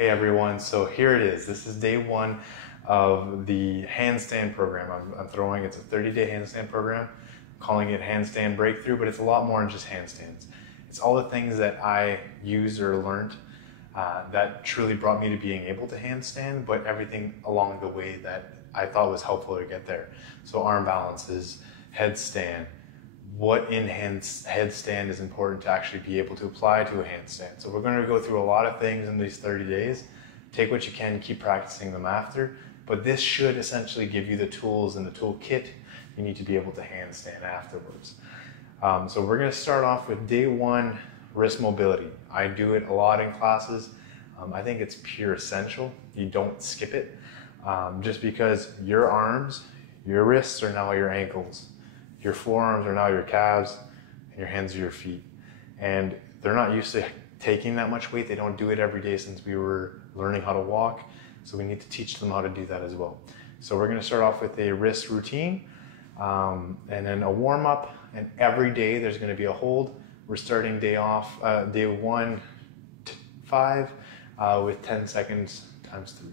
Hey everyone, so here it is. This is day one of the handstand program. I'm throwing, it's a 30-day handstand program. I'm calling it Handstand Breakthrough, but it's a lot more than just handstands. It's all the things that I used or learned that truly brought me to being able to handstand, but everything along the way that I thought was helpful to get there. So arm balances, headstand, what in headstand is important to actually be able to apply to a handstand. So we're going to go through a lot of things in these 30 days. Take what you can, keep practicing them after, but this should essentially give you the tools and the toolkit you need to be able to handstand afterwards. So we're going to start off with day one, wrist mobility. I do it a lot in classes. I think it's pure essential. You don't skip it, just because your arms, your wrists are now your ankles. Your forearms are now your calves, and your hands are your feet. And they're not used to taking that much weight. They don't do it every day since we were learning how to walk. So we need to teach them how to do that as well. So we're gonna start off with a wrist routine, and then a warm up, and every day there's gonna be a hold. We're starting day 1 to 5 with 10 seconds times 3.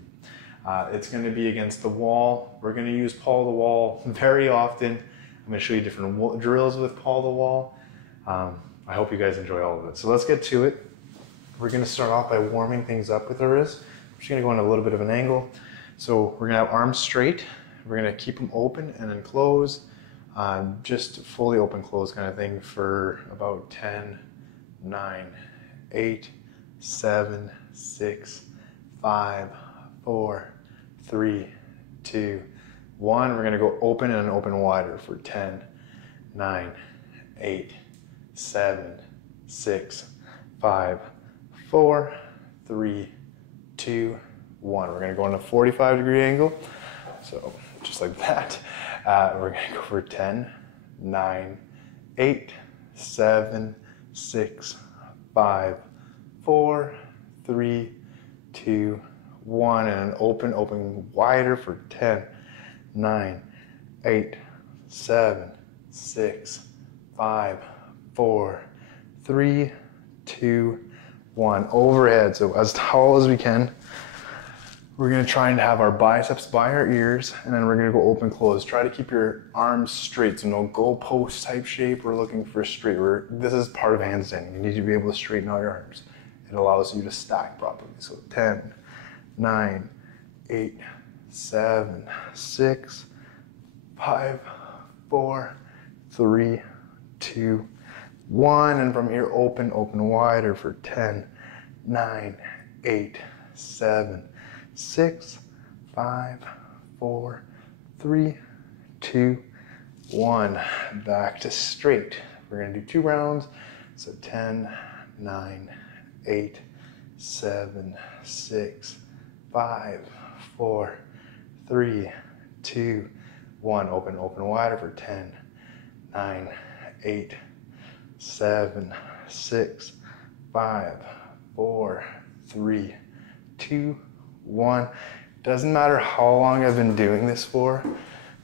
It's gonna be against the wall. We're gonna use Paul the wall very often. I'm going to show you different drills with Paul the wall. I hope you guys enjoy all of it. So let's get to it. We're going to start off by warming things up with our wrists. I'm just going to go in a little bit of an angle. So we're going to have arms straight. We're going to keep them open and then close. Just fully open, close kind of thing for about 10, 9, 8, 7, 6, 5, 4, 3, 2, 1, we're going to go open and open wider for 10, 9, 8, 7, 6, 5, 4, 3, 2, 1. We're going to go in a 45-degree angle. So just like that. We're going to go for 10, 9, 8, 7, 6, 5, 4, 3, 2, 1. And an open wider for 10, 9, 8, 7, 6, 5, 4, 3, 2, 1. Overhead, so as tall as we can. We're going to try and have our biceps by our ears, and then we're going to go open, close. Try to keep your arms straight, so no goalpost type shape. We're looking for straight. This is part of handstanding. You need to be able to straighten out your arms. It allows you to stack properly. So 10, 9, 8, 7, 6, 5, 4, 3, 2, 1. And from here, open wider for 10, 9, 8, 7, 6, 5, 4, 3, 2, 1. Back to straight. We're going to do 2 rounds. So 10, 9, 8, 7, 6, 5, 4, 3, 2, 1. Open wider for 10, 9, 8, 7, 6, 5, 4, 3, 2, 1. Doesn't matter how long I've been doing this for,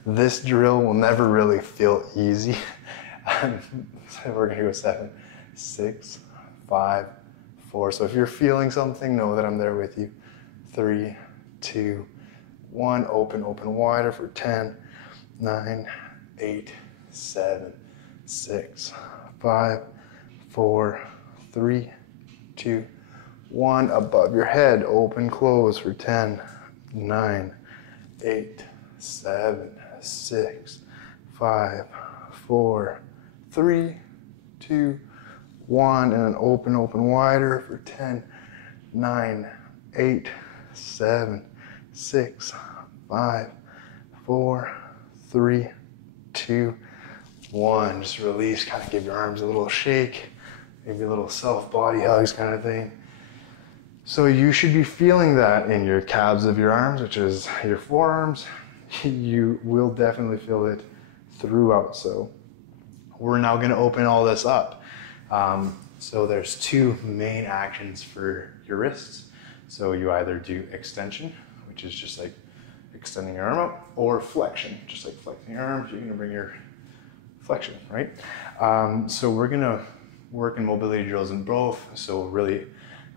this drill will never really feel easy. So we're gonna go 7, 6, 5, 4. So if you're feeling something, know that I'm there with you. 3, 2, 1. Open wider for 10, 9, 8, 7, 6, 5, 4, 3, 2, 1. Above your head, open, close for 10, 9, 8, 7, 6, 5, 4, 3, 2, 1. And then open wider for 10, 9, 8, 7, 6, 5, 4, 3, 2, 1. Just release, kind of give your arms a little shake, maybe a little self-body hugs kind of thing. So you should be feeling that in your calves of your arms, which is your forearms. You will definitely feel it throughout. So we're now going to open all this up. So there's 2 main actions for your wrists. So you either do extension, which is just like extending your arm up, or flexion, just like flexing your arms. You're going to bring your flexion, right? So we're going to work in mobility drills in both. So really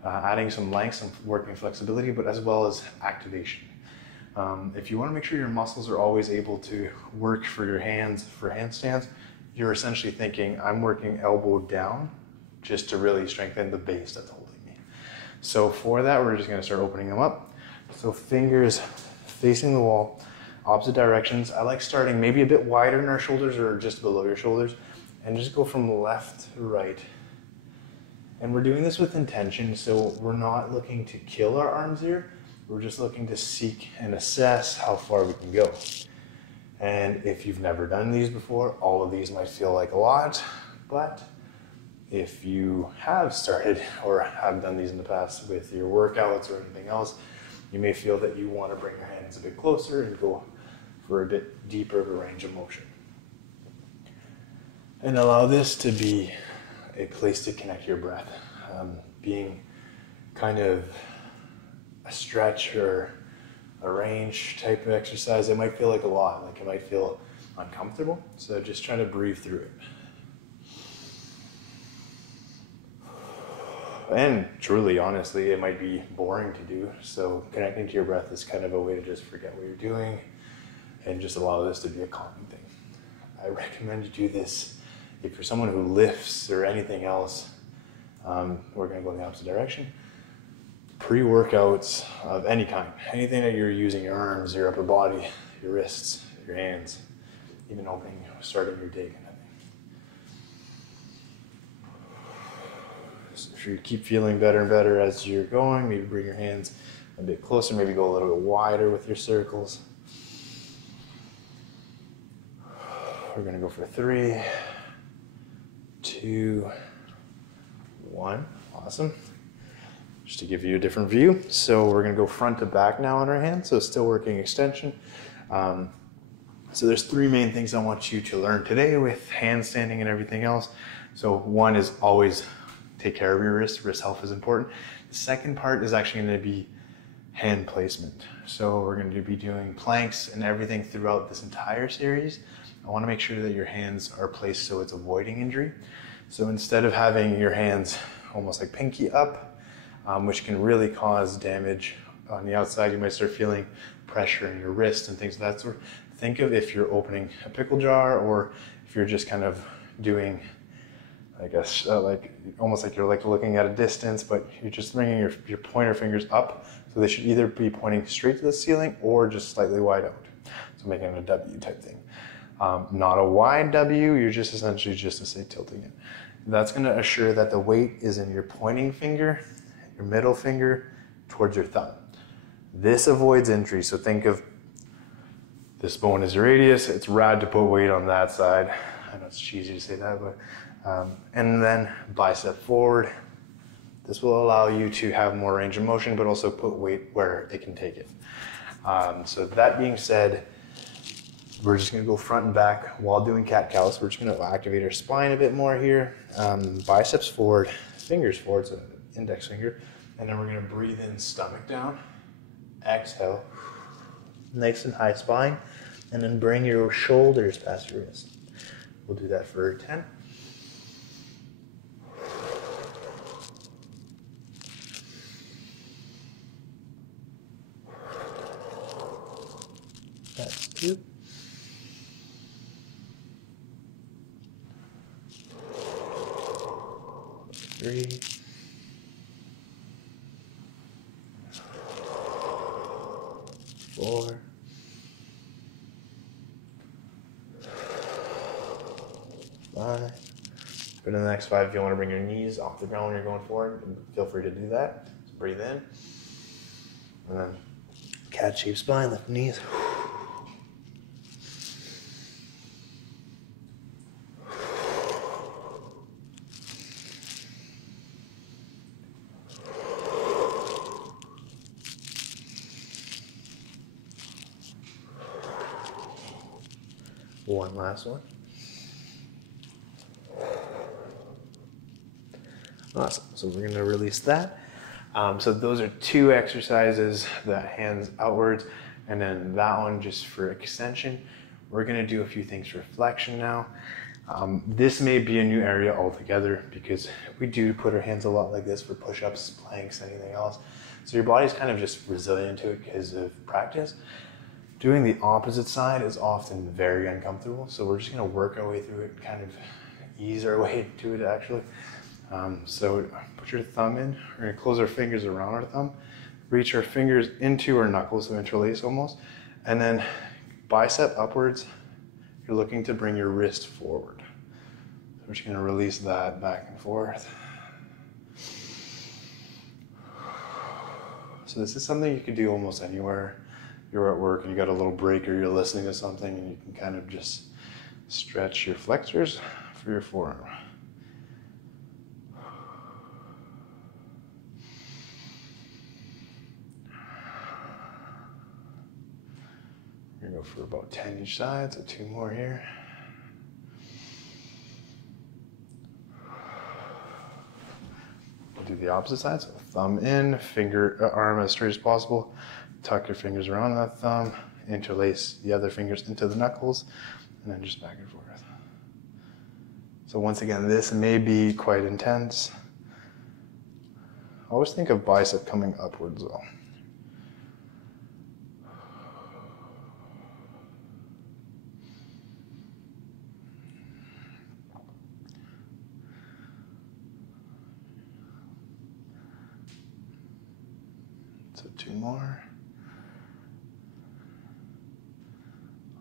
adding some length, some working flexibility, but as well as activation. If you want to make sure your muscles are always able to work for your hands for handstands, you're essentially thinking, I'm working elbow down just to really strengthen the base that's holding me. So for that, we're just going to start opening them up. So fingers facing the wall, opposite directions. I like starting maybe a bit wider in our shoulders or just below your shoulders, and just go from left to right. And we're doing this with intention, so we're not looking to kill our arms here. We're just looking to seek and assess how far we can go. And if you've never done these before, all of these might feel like a lot, but if you have started or have done these in the past with your workouts or anything else, you may feel that you want to bring your hands a bit closer and go for a bit deeper of a range of motion. And allow this to be a place to connect your breath. Being kind of a stretch or a range type of exercise, it might feel like a lot, like it might feel uncomfortable. So just try to breathe through it. And truly, honestly, it might be boring to do. So connecting to your breath is kind of a way to just forget what you're doing and just allow this to be a calming thing. I recommend you do this if you're someone who lifts or anything else. We're going to go in the opposite direction. Pre-workouts of any kind, anything that you're using your arms, your upper body, your wrists, your hands, even opening, starting your day kind of thing. So if you keep feeling better and better as you're going, maybe bring your hands a bit closer, maybe go a little bit wider with your circles. We're going to go for 3, 2, 1. Awesome. Just to give you a different view. So we're going to go front to back now on our hands. So still working extension. So there's 3 main things I want you to learn today with handstanding and everything else. So one is always take care of your wrist. Wrist health is important. The second part is actually going to be hand placement. So we're going to be doing planks and everything throughout this entire series. I want to make sure that your hands are placed so it's avoiding injury. So instead of having your hands almost like pinky up, which can really cause damage on the outside, you might start feeling pressure in your wrist and things of that sort. Think of if you're opening a pickle jar, or if you're just kind of doing, I guess, like almost like you're like looking at a distance, but you're just bringing your pointer fingers up. So they should either be pointing straight to the ceiling or just slightly wide out. So making it a W type thing. Not a wide W, you're just essentially just to say tilting it. That's going to assure that the weight is in your pointing finger, your middle finger, towards your thumb. This avoids injury, so think of this bone as your radius. It's rad to put weight on that side. I know it's cheesy to say that, but and then bicep forward. This will allow you to have more range of motion, but also put weight where it can take it. So that being said, we're just going to go front and back while doing cat-cows. We're just going to activate our spine a bit more here. Biceps forward, fingers forward, so index finger. And then we're going to breathe in, stomach down. Exhale. Nice and high spine. And then bring your shoulders past your wrist. We'll do that for 10. That's 2. 3. 4. 5. For the next 5, if you want to bring your knees off the ground when you're going forward, feel free to do that. So breathe in. And then cat-shaped spine, lift knees. One last one. Awesome. So we're going to release that. So those are 2 exercises, the hands outwards, and then that one just for extension. We're going to do a few things for flexion now. This may be a new area altogether because we do put our hands a lot like this for push-ups, planks, anything else. So your body's kind of just resilient to it because of practice. Doing the opposite side is often very uncomfortable. So we're just gonna work our way through it, kind of ease our way to it actually. So put your thumb in, we're gonna close our fingers around our thumb, reach our fingers into our knuckles, so interlace almost, and then bicep upwards, you're looking to bring your wrist forward. So we're just gonna release that back and forth. So this is something you could do almost anywhere. You're at work and you got a little break or you're listening to something and you can kind of just stretch your flexors for your forearm. We're gonna go for about 10 each side, so 2 more here. We'll do the opposite side, so thumb in, arm as straight as possible. Tuck your fingers around that thumb, interlace the other fingers into the knuckles, and then just back and forth. So once again, this may be quite intense. Always think of bicep coming upwards though. So 2 more.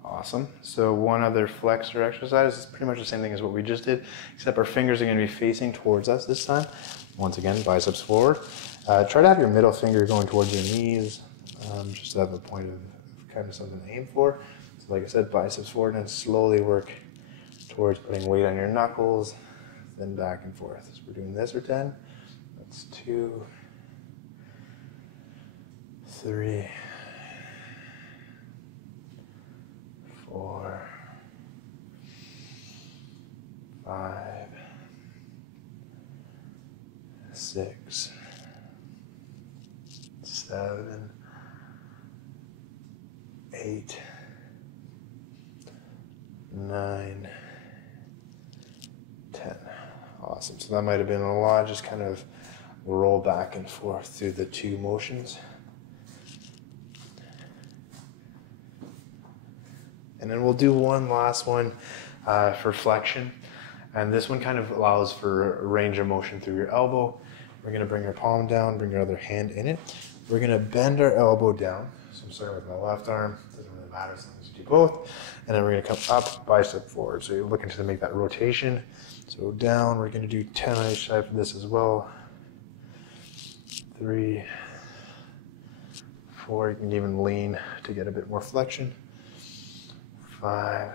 Awesome. So one other flexor exercise is pretty much the same thing as what we just did, except our fingers are going to be facing towards us this time. Once again, biceps forward. Try to have your middle finger going towards your knees, just to have a point of kind of something to aim for. So like I said, biceps forward, and slowly work towards putting weight on your knuckles, then back and forth. So we're doing this for 10. That's 2, 3, 4, 5, 6, 7, 8, 9, 10. Awesome. So that might have been a lot. Just kind of roll back and forth through the 2 motions. And then we'll do one last one for flexion. And this one kind of allows for a range of motion through your elbow. We're gonna bring your palm down, bring your other hand in it. We're gonna bend our elbow down. So I'm starting with my left arm, doesn't really matter as long as you do both. And then we're gonna come up, bicep forward. So you're looking to make that rotation. So down, we're gonna do 10 on each side for this as well. 3, 4, you can even lean to get a bit more flexion. 5,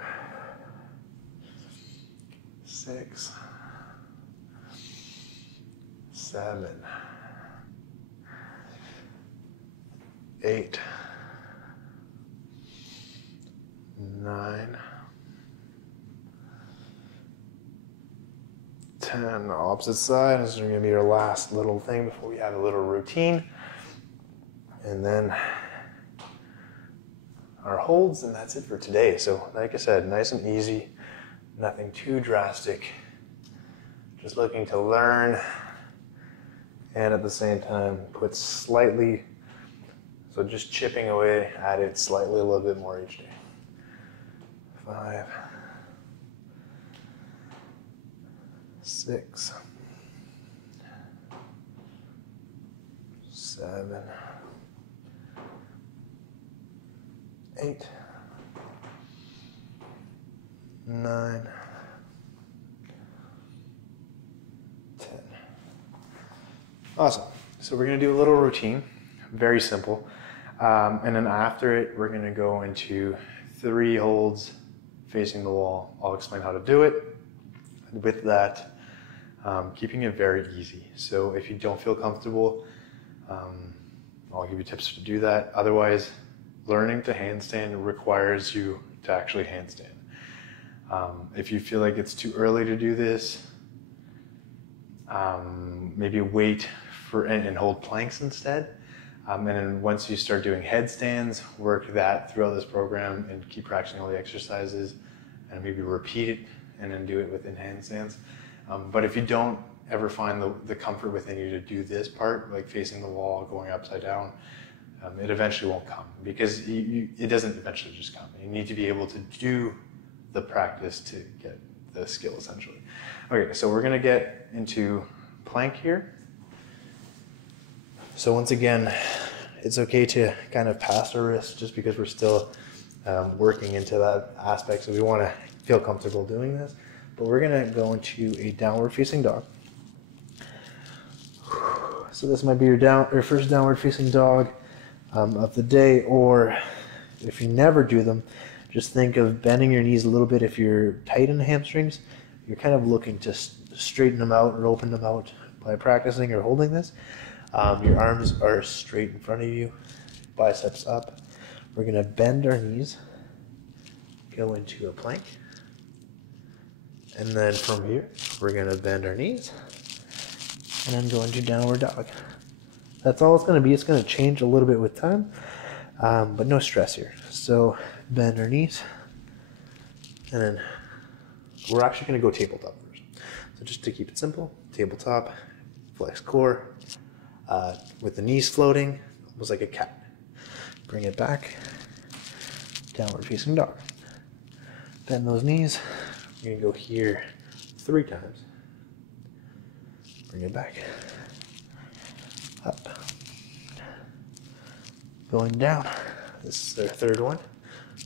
6, 7, 8, 9, 10. Opposite side. This is going to be our last little thing before we have a little routine. And then our holds, and that's it for today. So like I said, nice and easy, nothing too drastic. Just looking to learn and at the same time put slightly, so just chipping away at it slightly a little bit more each day. 5, 6, 7, 8, 9, 10. Awesome. So we're going to do a little routine, very simple. And then after it, we're going to go into 3 holds facing the wall. I'll explain how to do it. With that, keeping it very easy. So if you don't feel comfortable, I'll give you tips to do that. Otherwise, learning to handstand requires you to actually handstand. If you feel like it's too early to do this, maybe wait for and hold planks instead. And then once you start doing headstands, work that throughout this program and keep practicing all the exercises and maybe repeat it and then do it within handstands. But if you don't ever find the comfort within you to do this part, like facing the wall, going upside down, it eventually won't come, because it doesn't eventually just come. You need to be able to do the practice to get the skill, essentially. Okay, so we're gonna get into plank here. So once again, it's okay to kind of pass our wrist just because we're still working into that aspect. So we wanna feel comfortable doing this, but we're gonna go into a downward facing dog. So this might be your first downward facing dog of the day, or if you never do them, just think of bending your knees a little bit. If you're tight in the hamstrings, you're kind of looking to straighten them out or open them out by practicing or holding this. Your arms are straight in front of you, biceps up. We're gonna bend our knees, go into a plank, and then from here, we're gonna bend our knees, and then go into downward dog. That's all it's gonna be. It's gonna change a little bit with time, but no stress here. So bend our knees, and then we're actually gonna go tabletop first. So just to keep it simple, tabletop, flex core, with the knees floating, almost like a cat. Bring it back, downward facing dog. Bend those knees. You're gonna go here 3 times. Bring it back, up, going down. This is our third one.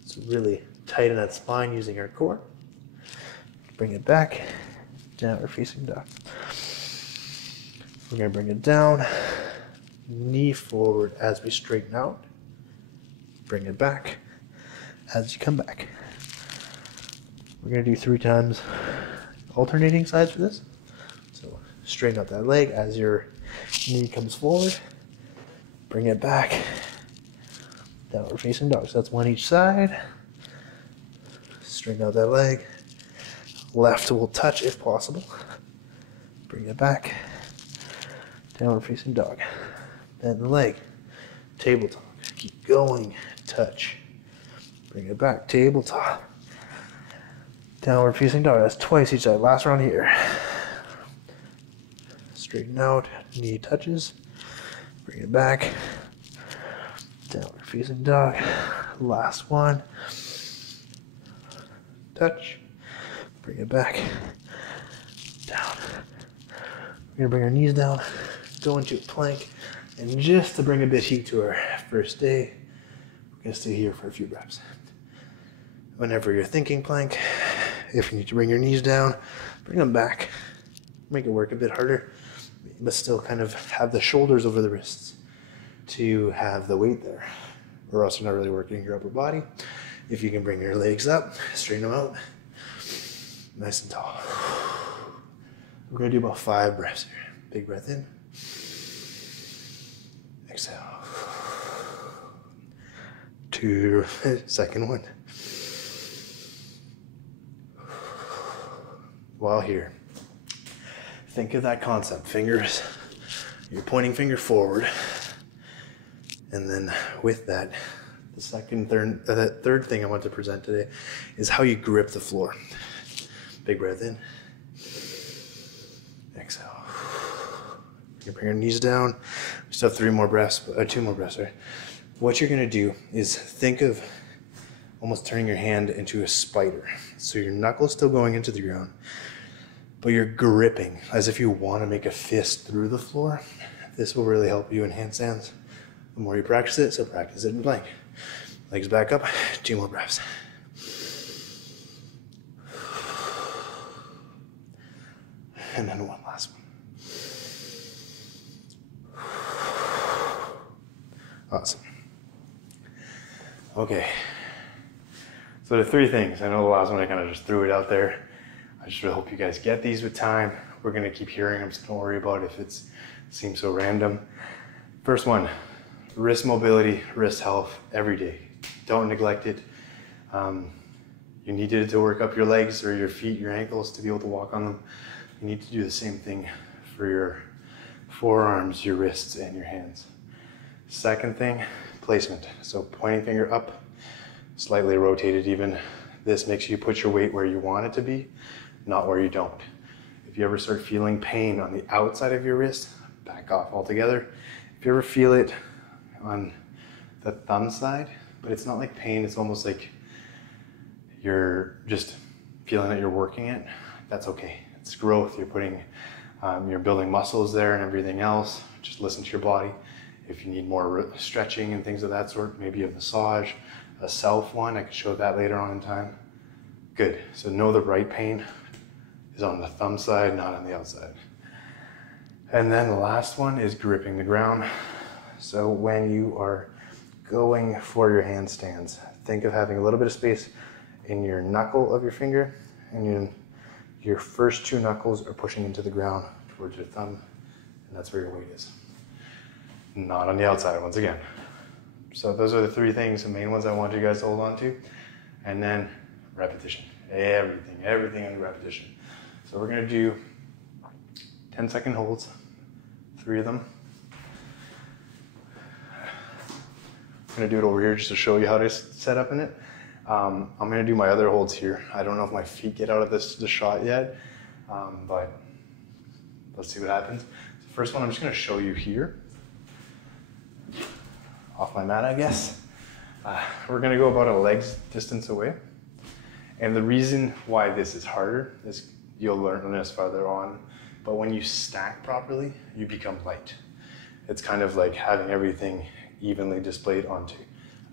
So really tighten that spine using our core. Bring it back, downward facing dog. We're gonna bring it down, knee forward as we straighten out. Bring it back as you come back. We're gonna do 3 times alternating sides for this. So straighten out that leg as your knee comes forward. Bring it back, downward facing dog. So that's 1 each side. Straighten out that leg. Left will touch if possible. Bring it back, downward facing dog. Bend the leg, tabletop. Keep going, touch. Bring it back, tabletop. Downward facing dog. That's 2 each side. Last round here. Straighten out, knee touches. Bring it back, downward facing dog. Last one. Touch. Bring it back, down. We're gonna bring our knees down, go into a plank, and just to bring a bit of heat to our first day, we're gonna stay here for a few reps. Whenever you're thinking plank, if you need to bring your knees down, bring them back. Make it work a bit harder, but still kind of have the shoulders over the wrists to have the weight there, or else you're not really working your upper body. If you can bring your legs up, straighten them out, nice and tall. We're gonna do about 5 breaths here. Big breath in. Exhale. 2, second one. While here, think of that concept. Fingers, your pointing finger forward. And then with that, the third thing I want to present today is how you grip the floor. Big breath in. Exhale. You bring your knees down. We still have 2 more breaths, sorry. What you're gonna do is think of almost turning your hand into a spider. So your knuckle's still going into the ground, but you're gripping as if you wanna make a fist through the floor. This will really help you in handstands. The more you practice it, so practice it in plank. Legs back up, 2 more breaths. And then one last one. Awesome. Okay. So the 3 things. I know the last one I kind of just threw it out there. I just really hope you guys get these with time. We're going to keep hearing them, so don't worry about it if it seems so random. First one, wrist mobility, wrist health every day. Don't neglect it. You need it to work up your legs or your feet, your ankles to be able to walk on them. You need to do the same thing for your forearms, your wrists, and your hands. Second thing, placement. So pointing finger up, slightly rotated even. This makes you put your weight where you want it to be. not where you don't. If you ever start feeling pain on the outside of your wrist, back off altogether. If you ever feel it on the thumb side, but it's not like pain, it's almost like you're just feeling that you're working it, that's okay. It's growth. You're building muscles there and everything else. Just listen to your body. If you need more stretching and things of that sort, maybe a massage, a self one, I can show that later on in time. Good. So know the right pain is on the thumb side, not on the outside. And then the last one is gripping the ground. So when you are going for your handstands, think of having a little bit of space in your knuckle of your finger, and your first two knuckles are pushing into the ground towards your thumb, and that's where your weight is. Not on the outside, once again. So those are the three things, the main ones I want you guys to hold on to. And then repetition. Everything under repetition. So we're gonna do 10-second holds, 3 of them. I'm gonna do it over here just to show you how to set up in it. I'm gonna do my other holds here. I don't know if my feet get out of the shot yet, but let's see what happens. The first one I'm just gonna show you here. Off my mat, I guess. We're gonna go about a leg's distance away. And the reason why this is harder is you'll learn this farther on, but when you stack properly, you become light. It's kind of like having everything evenly displayed onto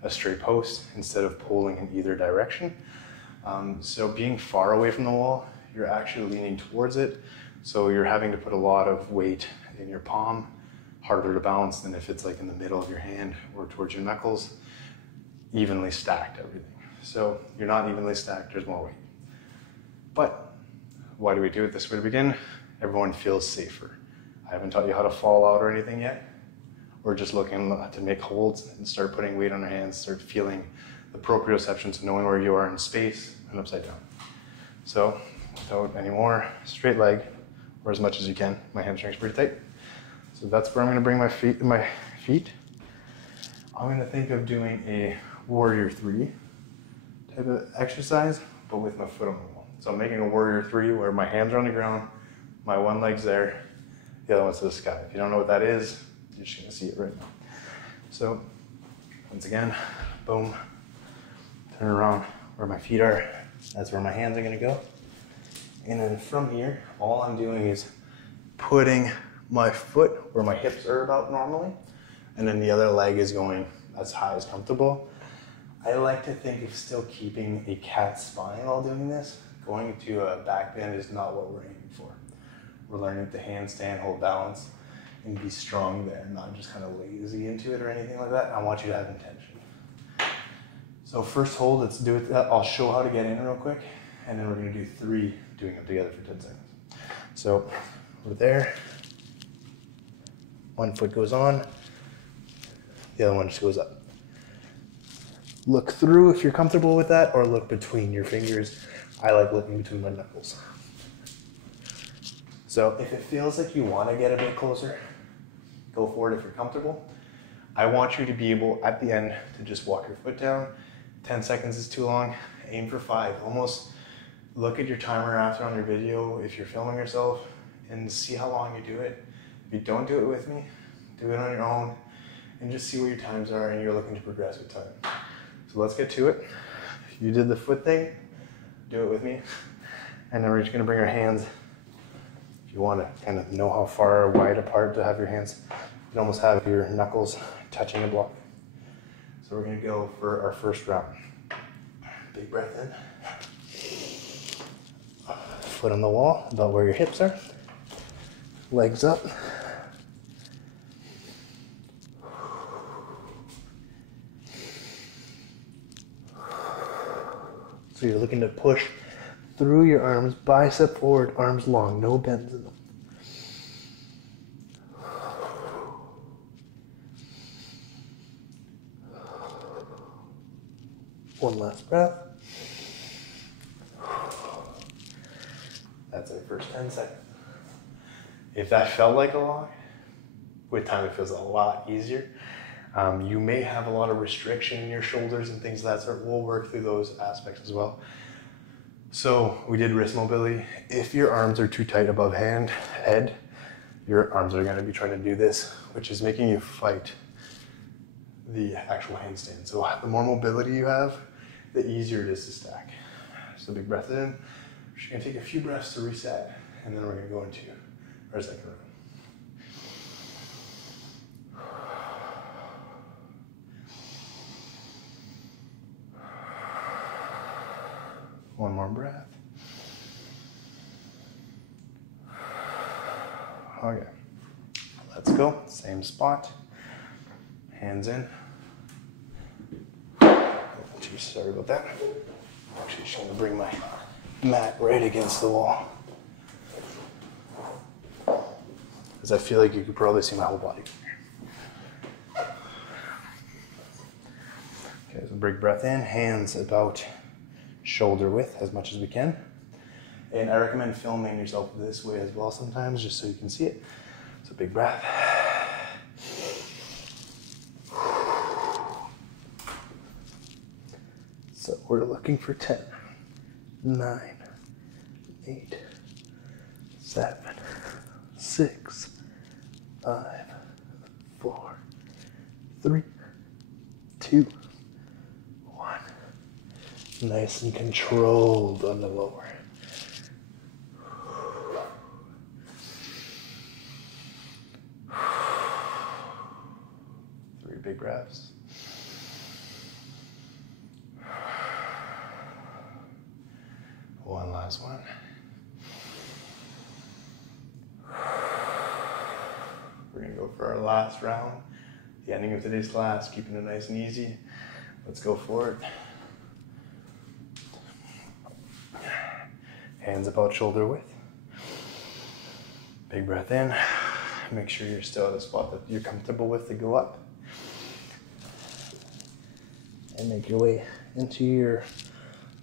a straight post instead of pulling in either direction. So being far away from the wall, you're actually leaning towards it. So you're having to put a lot of weight in your palm, harder to balance than if it's like in the middle of your hand or towards your knuckles, evenly stacked everything. So you're not evenly stacked, there's more weight. But why do we do it this way to begin? Everyone feels safer. I haven't taught you how to fall out or anything yet. We're just looking to make holds and start putting weight on our hands, start feeling the proprioception, so knowing where you are in space and upside down. So without any more, straight leg, or as much as you can. My hamstring's pretty tight. So that's where I'm gonna bring my feet. I'm gonna think of doing a warrior 3 type of exercise, but with my foot on the wall. So I'm making a warrior 3 where my hands are on the ground, my one leg's there, the other one's to the sky. If you don't know what that is, you're just gonna see it right now. So once again, boom, turn around where my feet are. That's where my hands are gonna go. And then from here, all I'm doing is putting my foot where my hips are about normally, and then the other leg is going as high as comfortable. I like to think of still keeping a cat spine while doing this. Going to a back bend is not what we're aiming for. We're learning to handstand, hold balance, and be strong there, not just kind of lazy into it or anything like that. I want you to have intention. So first hold, let's do it. I'll show how to get in real quick, and then we're gonna do 3, doing them together for 10 seconds. So we're there. One foot goes on, the other one just goes up. Look through if you're comfortable with that, or look between your fingers. I like looking between my knuckles. So if it feels like you want to get a bit closer, go for it if you're comfortable. I want you to be able, at the end, to just walk your foot down. 10 seconds is too long. Aim for 5. Almost look at your timer after on your video if you're filming yourself and see how long you do it. If you don't do it with me, do it on your own and just see what your times are and you're looking to progress with time. So let's get to it. If you did the foot thing, do it with me. And then we're just gonna bring our hands. If you wanna kind of know how far or wide apart to have your hands, you can almost have your knuckles touching the block. So we're gonna go for our first round. Big breath in. Foot on the wall, about where your hips are. Legs up. So you're looking to push through your arms, bicep forward, arms long, no bends in them. One last breath. That's our first 10 seconds. If that felt like a lot, with time it feels a lot easier. You may have a lot of restriction in your shoulders and things of that sort. We'll work through those aspects as well. So we did wrist mobility. If your arms are too tight above head, your arms are gonna be trying to do this, which is making you fight the actual handstand. So the more mobility you have, the easier it is to stack. So big breath in. We're just gonna take a few breaths to reset, and then we're gonna go into our second round. One more breath. Okay, let's go. Same spot. Hands in. Geez, sorry about that. Actually, just want to bring my mat right against the wall, because I feel like you could probably see my whole body. Okay, so big breath in. Hands about shoulder width as much as we can. And I recommend filming yourself this way as well sometimes, just so you can see it. So big breath. So we're looking for 10, 9, 8, 7, 6, 5, 4, 3, 2, 1. Nice and controlled on the lower. 3 big breaths. One last one. We're gonna go for our last round. The ending of today's class, keeping it nice and easy. Let's go for it. Hands about shoulder width. Big breath in. Make sure you're still at a spot that you're comfortable with to go up. And make your way into your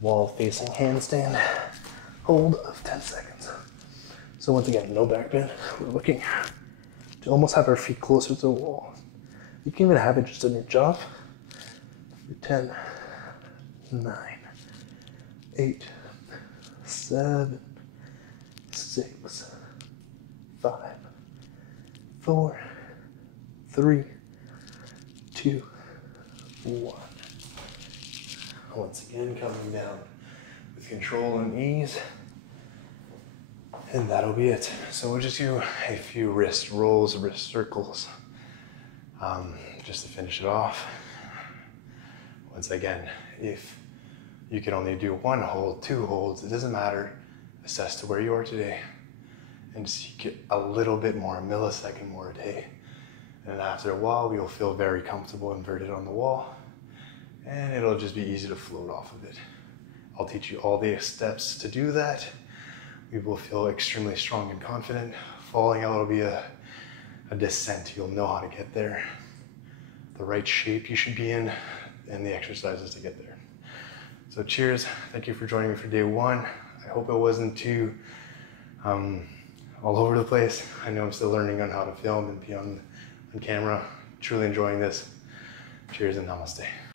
wall-facing handstand hold of 10 seconds. So once again, no back bend. We're looking to almost have our feet closer to the wall. You can even have it just an inch off. 10, 9, 8, 7, 6, 5, 4, 3, 2, 1. Once again, coming down with control and ease. And that'll be it. So we'll just do a few wrist rolls, wrist circles, just to finish it off. Once again, if you can only do 1 hold, 2 holds, it doesn't matter. Assess to where you are today and just get a little bit more, a millisecond more a day. And after a while, you'll feel very comfortable inverted on the wall, and it'll just be easy to float off of it. I'll teach you all the steps to do that. We will feel extremely strong and confident. Falling out will be a descent. You'll know how to get there, the right shape you should be in, and the exercises to get there. So cheers. Thank you for joining me for day 1. I hope it wasn't too all over the place. I know I'm still learning on how to film and be on camera. Truly enjoying this. Cheers and namaste.